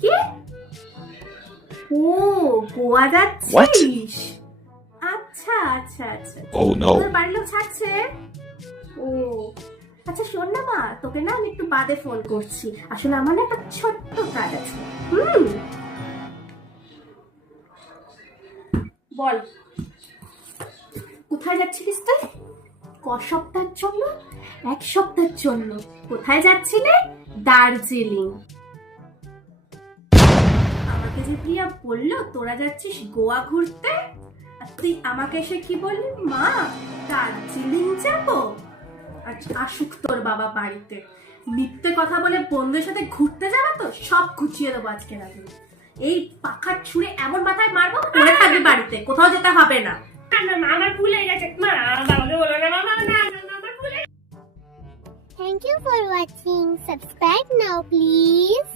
কি? ও, গোয়া যাচ্ছিস? আচ্ছা আচ্ছা আচ্ছা। Oh no. তোর বাড়ির লোক ছাড়ছে? ও আচ্ছা, শোন না মা, তোকে না আমি একটু বাদে ফোন করছি, আসলে আমার না একটা ছোট্ট কাজ আছে। বল, কোথায় যাচ্ছিলিস তুই? সপ্তাহের জন্য? 1 সপ্তাহের জন্য? কোথায় যাচ্ছিলে? দার্জিলিং। আমাকে যে প্রিয়া বললো তোরা যাচ্ছিস গোয়া ঘুরতে, আর তুই আমাকে এসে কি বললি, মা দার্জিলিং যাবো? আসুক তোর বাবা বাড়িতে, মিথ্যে কথা বলে বন্ধুদের সাথে ঘুরতে যাবে তো সব গুছিয়ে দেবো আজকে রাতে। এই পাখার ছুঁড়ে এমন মাথায় মারবো, পড়ে থাকবি বাড়িতে, কোথাও যেতে হবে না। আমার ভুলে গেছে মা, বাবাকে বলো না বাবা, না আমার ভুলে। Thank you for watching. Subscribe now, please.